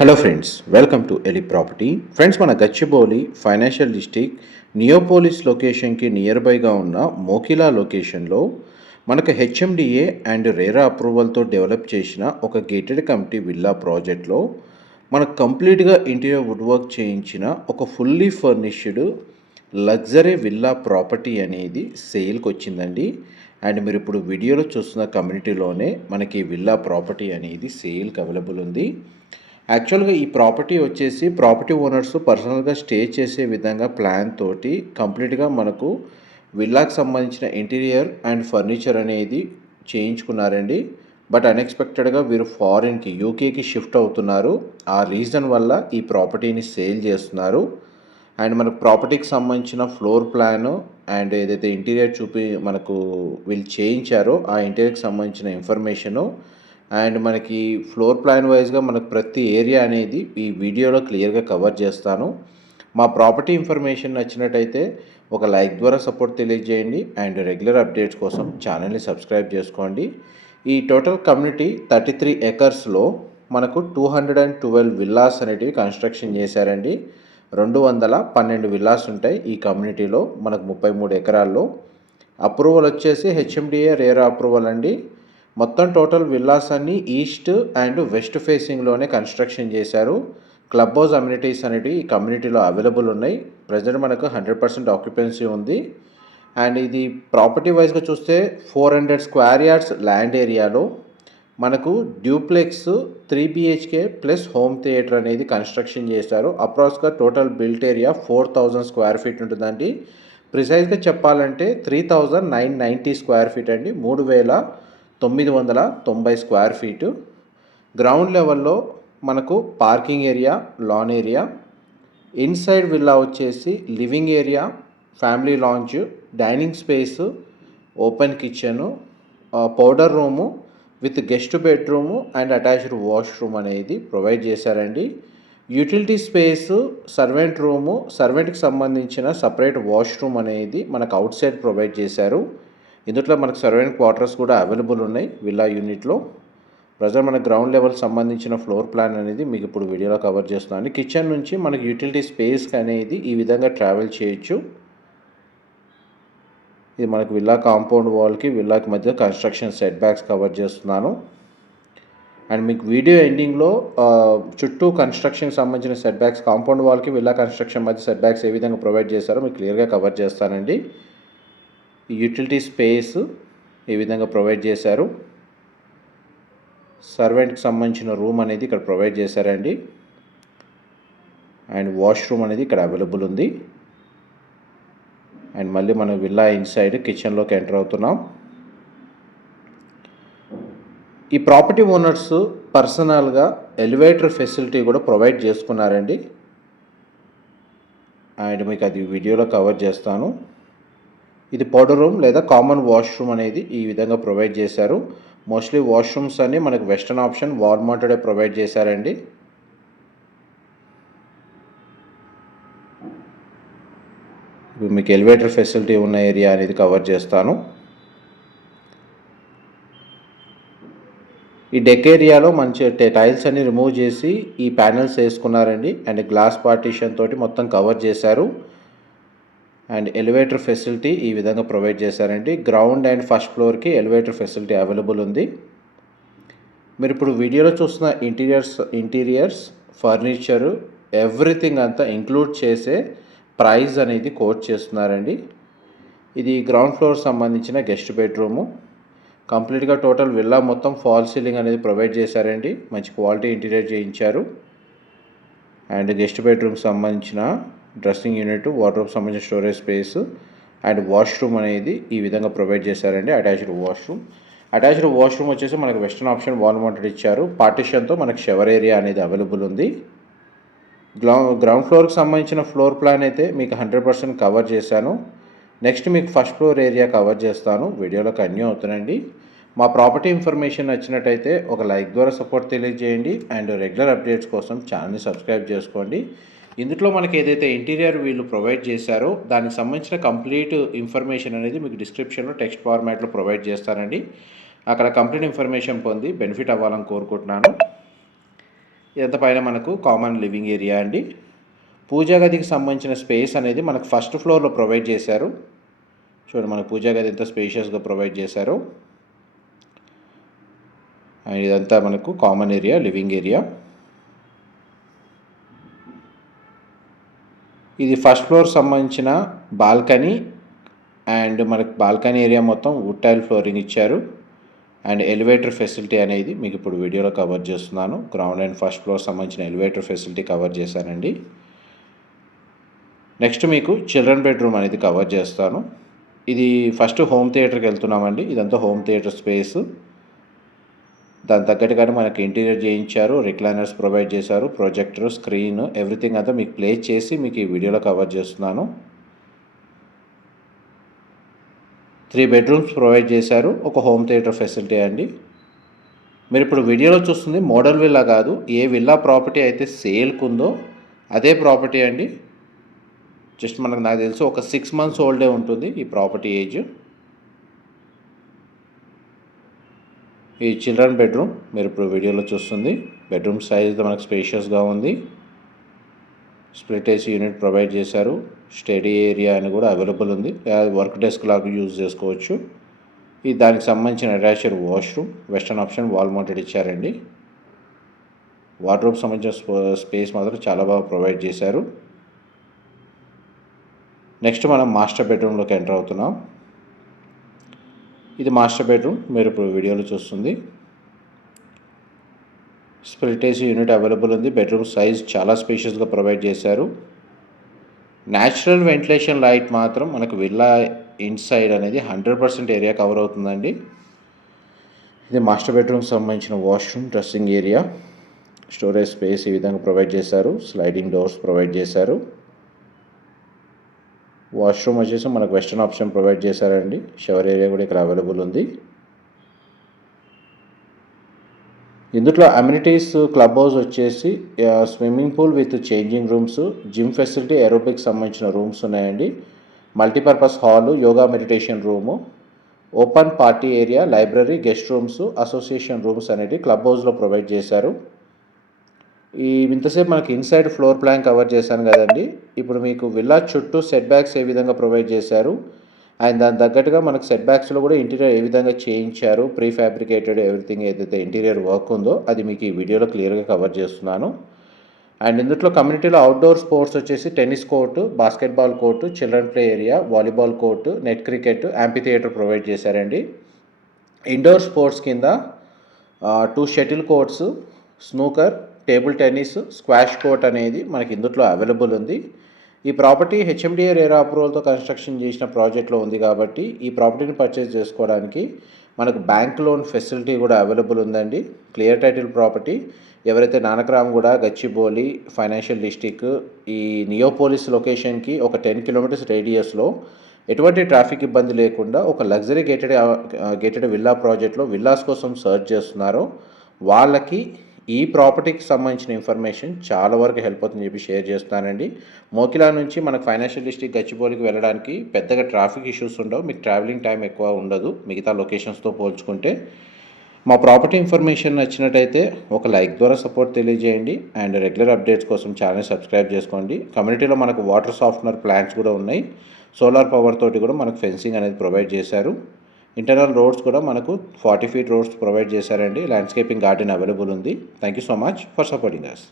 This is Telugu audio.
Hello friends, welcome to Eli property. Friends, మన గచ్చిబౌలి ఫైనాన్షియల్ డిస్ట్రిక్ట్ నియోపోలిస్ లొకేషన్కి నియర్ బైగా ఉన్న మోకిలా లొకేషన్లో మనకు హెచ్ఎండిఏ అండ్ రేరా అప్రూవల్తో డెవలప్ చేసిన ఒక గేటెడ్ కమ్యూనిటీ విల్లా ప్రాజెక్ట్లో మనకు కంప్లీట్గా ఇంటీరియర్ వుడ్ వర్క్ చేయించిన ఒక fully furnished luxury villa property అనేది సేల్కి వచ్చిందండి. అండ్ మీరు ఇప్పుడు వీడియోలో చూస్తున్న కమ్యూనిటీలోనే మనకి విల్లా ప్రాపర్టీ అనేది సేల్కి అవైలబుల్ ఉంది. యాక్చువల్గా ఈ ప్రాపర్టీ వచ్చేసి ప్రాపర్టీ ఓనర్స్ పర్సనల్గా స్టే చేసే విధంగా ప్లాన్ తోటి కంప్లీట్గా మనకు విల్లాకి సంబంధించిన ఇంటీరియర్ అండ్ ఫర్నిచర్ అనేది చేయించుకున్నారండి. బట్ అన్ఎక్స్పెక్టెడ్గా వీరు ఫారిన్కి యూకేకి షిఫ్ట్ అవుతున్నారు. ఆ రీజన్ వల్ల ఈ ప్రాపర్టీని సేల్ చేస్తున్నారు. అండ్ మనకు ప్రాపర్టీకి సంబంధించిన ఫ్లోర్ ప్లాను అండ్ ఏదైతే ఇంటీరియర్ మనకు వీళ్ళు చేయించారో ఆ ఇంటీరియర్కి సంబంధించిన ఇన్ఫర్మేషను అండ్ మనకి ఫ్లోర్ ప్లాన్ వైజ్గా మనకు ప్రతి ఏరియా అనేది ఈ వీడియోలో క్లియర్గా కవర్ చేస్తాను. మా ప్రాపర్టీ ఇన్ఫర్మేషన్ నచ్చినట్టయితే ఒక లైక్ ద్వారా సపోర్ట్ తెలియజేయండి అండ్ రెగ్యులర్ అప్డేట్స్ కోసం ఛానల్ని సబ్స్క్రైబ్ చేసుకోండి. ఈ టోటల్ కమ్యూనిటీ 33 ఎకర్స్లో మనకు 212 విల్లాస్ అనేటివి కన్స్ట్రక్షన్ చేశారండి. 212 విల్లాస్ ఉంటాయి ఈ కమ్యూనిటీలో మనకు 33 ఎకరాల్లో. అప్రూవల్ వచ్చేసి హెచ్ఎండిఏ రేరా అప్రూవల్ అండి. మొత్తం టోటల్ విల్లాస్ అన్నీ ఈస్ట్ అండ్ వెస్ట్ ఫేసింగ్లోనే కన్స్ట్రక్షన్ చేశారు. క్లబ్ హౌస్ అమ్యూనిటీస్ అనేవి ఈ కమ్యూనిటీలో అవైలబుల్ ఉన్నాయి. ప్రజెంట్ మనకు 100% ఆక్యుపెన్సీ ఉంది. అండ్ ఇది ప్రాపర్టీ వైజ్గా చూస్తే 400 స్క్వేర్ యార్డ్స్ ల్యాండ్ ఏరియాలో మనకు duplex 3 BHK plus home theatre అనేది కన్స్ట్రక్షన్ చేశారు. అప్రాక్స్గా total built area 4000 square feet ఉంటుందండి. ప్రిసైజ్గా చెప్పాలంటే 3990 స్క్వేర్ ఫీట్ అండి. 3990 స్క్వేర్ ఫీటు. గ్రౌండ్ లెవెల్లో మనకు parking area, lawn area, inside villa వచ్చేసి living area, family lounge, dining space, open kitchen, powder room with guest bedroom and attached washroom అనేది ప్రొవైడ్ చేశారండి. యూటిలిటీ స్పేసు, సర్వెంట్ రూము, సర్వెంట్కి సంబంధించిన సపరేట్ వాష్రూమ్ అనేది మనకు అవుట్ సైడ్ ప్రొవైడ్ చేశారు. ఇందులో మనకు సర్వెంట్ క్వార్టర్స్ కూడా అవైలబుల్ ఉన్నాయి విల్లా యూనిట్లో. ప్రజెంట్ మన గ్రౌండ్ లెవెల్ సంబంధించిన ఫ్లోర్ ప్లాన్ అనేది మీకు ఇప్పుడు వీడియోలో కవర్ చేస్తున్నాను. కిచెన్ నుంచి మనకి యూటిలిటీ స్పేస్కి అనేది ఈ విధంగా ట్రావెల్ చేయొచ్చు. ఇది మనకు విల్లా కాంపౌండ్ వాల్కి విల్లాకి మధ్య కన్స్ట్రక్షన్ సెట్ బ్యాక్స్ కవర్ చేస్తున్నాను. అండ్ మీకు వీడియో ఎండింగ్లో చుట్టూ కన్స్ట్రక్షన్కి సంబంధించిన సెట్ బ్యాక్స్, కాంపౌండ్ వాల్కి విల్లా కన్స్ట్రక్షన్ మధ్య సెట్ బ్యాక్స్ ఏ విధంగా ప్రొవైడ్ చేస్తారో మీకు క్లియర్గా కవర్ చేస్తానండి. యూటిలిటీ స్పేస్ ఈ విధంగా ప్రొవైడ్ చేశారు. సర్వెంట్కి సంబంధించిన రూమ్ అనేది ఇక్కడ ప్రొవైడ్ చేశారండి. అండ్ వాష్రూమ్ అనేది ఇక్కడ అవైలబుల్ ఉంది. అండ్ మళ్ళీ మనం విల్లా ఇన్సైడ్ కిచెన్లోకి ఎంటర్ అవుతున్నాం. ఈ ప్రాపర్టీ ఓనర్స్ పర్సనల్గా ఎలివేటర్ ఫెసిలిటీ కూడా ప్రొవైడ్ చేసుకున్నారండి. అండ్ మీకు అది వీడియోలో కవర్ చేస్తాను. ఇది పౌడర్ రూమ్ లేదా కామన్ వాష్రూమ్ అనేది ఈ విధంగా ప్రొవైడ్ చేశారు. మోస్ట్లీ వాష్రూమ్స్ అన్నీ మనకు వెస్టర్న్ ఆప్షన్ వాల్ మౌంటెడే ప్రొవైడ్ చేశారండి. ఇప్పుడు మీకు ఎలివేటర్ ఫెసిలిటీ ఉన్న ఏరియా అనేది కవర్ చేస్తాను. ఈ డెక్ ఏరియాలో మంచి టైల్స్ అన్ని రిమూవ్ చేసి ఈ ప్యానెల్స్ వేసుకున్నారండి. అండ్ గ్లాస్ పార్టీషన్ తోటి మొత్తం కవర్ చేశారు. అండ్ ఎలివేటర్ ఫెసిలిటీ ఈ విధంగా ప్రొవైడ్ చేశారండి. గ్రౌండ్ అండ్ ఫస్ట్ ఫ్లోర్కి ఎలివేటర్ ఫెసిలిటీ అవైలబుల్ ఉంది. మీరు ఇప్పుడు వీడియోలో చూస్తున్న ఇంటీరియర్స్ ఫర్నిచరు ఎవ్రీథింగ్ అంతా ఇంక్లూడ్ చేసే ప్రైస్ అనేది కోట్ చేస్తున్నారండి. ఇది గ్రౌండ్ ఫ్లోర్ సంబంధించిన గెస్ట్ బెడ్రూము. కంప్లీట్గా టోటల్ విల్లా మొత్తం ఫాల్ సీలింగ్ అనేది ప్రొవైడ్ చేశారండి. మంచి క్వాలిటీ ఇంటీరియర్ చేయించారు. అండ్ గెస్ట్ బెడ్రూమ్కి సంబంధించిన డ్రెస్సింగ్ యూనిట్, వార్డ్రోబ్ సంబంధించిన స్టోరేజ్ స్పేస్ అండ్ వాష్రూమ్ అనేది ఈ విధంగా ప్రొవైడ్ చేశారండి. అటాచ్డ్ వాష్రూమ్ వచ్చేసి మనకు వెస్టర్న్ ఆప్షన్ వాల్ మౌంటెడ్ ఇచ్చారు. పార్టిషన్తో మనకు షవర్ ఏరియా అనేది అవైలబుల్ ఉంది. గ్రౌండ్ ఫ్లోర్కి సంబంధించిన ఫ్లోర్ ప్లాన్ అయితే మీకు 100% కవర్ చేశాను. నెక్స్ట్ మీకు ఫస్ట్ ఫ్లోర్ ఏరియా కవర్ చేస్తాను. వీడియోలో కంటిన్యూ అవుతానండి. మా ప్రాపర్టీ ఇన్ఫర్మేషన్ నచ్చినట్టయితే ఒక లైక్ ద్వారా సపోర్ట్ తెలియజేయండి అండ్ రెగ్యులర్ అప్డేట్స్ కోసం ఛానల్ని సబ్స్క్రైబ్ చేసుకోండి. ఇందులో మనకి ఏదైతే ఇంటీరియర్ వీళ్ళు ప్రొవైడ్ చేశారో దానికి సంబంధించిన కంప్లీట్ ఇన్ఫర్మేషన్ అనేది మీకు డిస్క్రిప్షన్లో టెక్స్ట్ ఫార్మాట్లో ప్రొవైడ్ చేస్తానండి. అక్కడ కంప్లీట్ ఇన్ఫర్మేషన్ పొంది బెనిఫిట్ అవ్వాలని కోరుకుంటున్నాను. ఇదంతా పైన మనకు కామన్ లివింగ్ ఏరియా అండి. పూజా గదికి సంబంధించిన స్పేస్ అనేది మనకు ఫస్ట్ ఫ్లోర్లో ప్రొవైడ్ చేశారు. చూడండి, మన పూజా గది ఎంత స్పేషియస్గా ప్రొవైడ్ చేశారు. అండ్ ఇదంతా మనకు కామన్ ఏరియా, లివింగ్ ఏరియా. ఇది ఫస్ట్ ఫ్లోర్ సంబంధించిన బాల్కనీ. అండ్ మనకు బాల్కనీ ఏరియా మొత్తం వుడ్ టైల్ ఫ్లోరింగ్ ఇచ్చారు. అండ్ ఎలివేటర్ ఫెసిలిటీ అనేది మీకు ఇప్పుడు వీడియోలో కవర్ చేస్తున్నాను. గ్రౌండ్ అండ్ ఫస్ట్ ఫ్లోర్ సంబంధించిన ఎలివేటర్ ఫెసిలిటీ కవర్ చేశానండి. నెక్స్ట్ మీకు చిల్డ్రన్ బెడ్రూమ్ అనేది కవర్ చేస్తాను. ఇది ఫస్ట్ హోమ్ థియేటర్కి వెళ్తున్నామండి. ఇదంతా హోమ్ థియేటర్ స్పేస్. దాని తగ్గట్టుగానే మనకి ఇంటీరియర్ చేయించారు, రిక్లైనర్స్ ప్రొవైడ్ చేశారు, ప్రొజెక్టర్, స్క్రీన్, ఎవ్రీథింగ్ అంతా మీకు ప్లే చేసి మీకు ఈ వీడియోలో కవర్ చేస్తున్నాను. 3 బెడ్రూమ్స్ ప్రొవైడ్ చేశారు. ఒక హోమ్ థియేటర్ ఫెసిలిటీ అండి. మీరు ఇప్పుడు వీడియోలో చూస్తుంది మోడల్ విల్లా కాదు. ఏ విల్లా ప్రాపర్టీ అయితే సేల్కి ఉందో అదే ప్రాపర్టీ అండి. జస్ట్ నాకు తెలిసి ఒక 6 months ఓల్డే ఉంటుంది ఈ ప్రాపర్టీ ఏజ్. ఈ చిల్డ్రన్ బెడ్రూమ్ మీరు ఇప్పుడు వీడియోలో చూస్తుంది. బెడ్రూమ్ సైజ్ మనకు స్పేషియస్గా ఉంది. స్ప్లిట్ ఏసీ యూనిట్ ప్రొవైడ్ చేశారు. స్టడీ ఏరియా అని కూడా అవైలబుల్ ఉంది. వర్క్ డెస్క్ లాగా యూజ్ చేసుకోవచ్చు. ఇది దానికి సంబంధించిన attached washroom. Western option wall mounted ఇచ్చారండి. వార్డ్రోబ్ సంబంధించిన స్పేస్ మాత్రం చాలా బాగా ప్రొవైడ్ చేశారు. నెక్స్ట్ మనం మాస్టర్ బెడ్రూమ్లోకి ఎంటర్ అవుతున్నాం. ఇది మాస్టర్ బెడ్రూమ్ మీరు ఇప్పుడు వీడియోలో చూస్తుంది. స్ప్లిట్ ఏసీ యూనిట్ అవైలబుల్ ఉంది. బెడ్రూమ్ సైజ్ చాలా స్పేషియస్గా ప్రొవైడ్ చేశారు. న్యాచురల్ వెంటిలేషన్ లైట్ మాత్రం మనకు విల్లా ఇన్సైడ్ అనేది 100% ఏరియా కవర్ అవుతుందండి. ఇది మాస్టర్ బెడ్రూమ్కి సంబంధించిన washroom, dressing area, storage space ఈ విధంగా ప్రొవైడ్ చేశారు. స్లైడింగ్ డోర్స్ ప్రొవైడ్ చేశారు. వాష్రూమ్ వచ్చేసి మనకు వెస్టర్న్ ఆప్షన్ ప్రొవైడ్ చేశారండి. షవర్ ఏరియా కూడా ఇక్కడ అవైలబుల్ ఉంది. ఇందులో అమ్యూనిటీస్ క్లబ్ హౌస్ వచ్చేసి swimming pool with changing rooms, gym facility, aerobics సంబంధించిన రూమ్స్ ఉన్నాయండి. Multipurpose hall, yoga meditation room, open party area, library, guest rooms, association rooms అనేవి క్లబ్ హౌస్లో ప్రొవైడ్ చేశారు. ఇంతసేపు మనకి ఇన్సైడ్ ఫ్లోర్ ప్లాన్ కవర్ చేశాను కదండి. ఇప్పుడు మీకు విల్లా చుట్టూ సెట్ బ్యాక్స్ ఏ విధంగా ప్రొవైడ్ చేశారు అండ్ దాని తగ్గట్టుగా మనకు సెట్ బ్యాక్స్లో కూడా ఇంటీరియర్ ఏ విధంగా చేయించారు, ప్రీ ఫ్యాబ్రికేటెడ్ ఎవ్రీథింగ్ ఏదైతే ఇంటీరియర్ వర్క్ ఉందో అది మీకు ఈ వీడియోలో క్లియర్గా కవర్ చేస్తున్నాను. అండ్ ఇందులో కమ్యూనిటీలో అవుట్డోర్ స్పోర్ట్స్ వచ్చేసి tennis court, basketball court, children play area, volleyball court, net cricket, amphitheatre provide చేశారండి. ఇండోర్ స్పోర్ట్స్ కింద 2 shuttle courts, snooker, table tennis, squash court అనేది మనకి ఇందులో అవైలబుల్ ఉంది. ఈ ప్రాపర్టీ హెచ్ఎండిఏ రేరా అప్రూవల్తో కన్స్ట్రక్షన్ చేసిన ప్రాజెక్ట్లో ఉంది కాబట్టి ఈ ప్రాపర్టీని పర్చేస్ చేసుకోవడానికి మనకు బ్యాంక్ లోన్ ఫెసిలిటీ కూడా అవైలబుల్ ఉందండి. Clear title property. ఎవరైతే నానక్రామ్గూడ, గచ్చిబౌలి ఫైనాన్షియల్ డిస్ట్రిక్ట్, ఈ నియోపోలిస్ లొకేషన్కి ఒక 10 kilometers రేడియస్లో ఎటువంటి ట్రాఫిక్ ఇబ్బంది లేకుండా ఒక లగ్జరీ గేటెడ్ విల్లా ప్రాజెక్ట్లో విల్లాస్ కోసం సర్చ్ చేస్తున్నారో వాళ్ళకి ఈ ప్రాపర్టీకి సంబంధించిన ఇన్ఫర్మేషన్ చాలా వరకు హెల్ప్ అవుతుందని చెప్పి షేర్ చేస్తున్నానండి. మోకిలా నుంచి మనకు ఫైనాన్షియల్ డిస్ట్రిక్ట్ గచ్చిబౌలికి వెళ్ళడానికి పెద్దగా ట్రాఫిక్ ఇష్యూస్ ఉండవు. మీకు ట్రావెలింగ్ టైం ఎక్కువ ఉండదు మిగతా లొకేషన్స్తో పోల్చుకుంటే. మా ప్రాపర్టీ ఇన్ఫర్మేషన్ నచ్చినట్టయితే ఒక లైక్ ద్వారా సపోర్ట్ తెలియజేయండి అండ్ రెగ్యులర్ అప్డేట్స్ కోసం ఛానల్ సబ్స్క్రైబ్ చేసుకోండి. కమ్యూనిటీలో మనకు వాటర్ సాఫ్ట్నర్ ప్లాంట్స్ కూడా ఉన్నాయి. సోలార్ పవర్ తోటి కూడా మనకు ఫెన్సింగ్ అనేది ప్రొవైడ్ చేశారు. ఇంటర్నల్ రోడ్స్ కూడా మనకు 40 feet రోడ్స్ ప్రొవైడ్ చేశారండి. ల్యాండ్స్కేపింగ్ గార్డెన్ అవైలబుల్ ఉంది. Thank you so much for supporting us.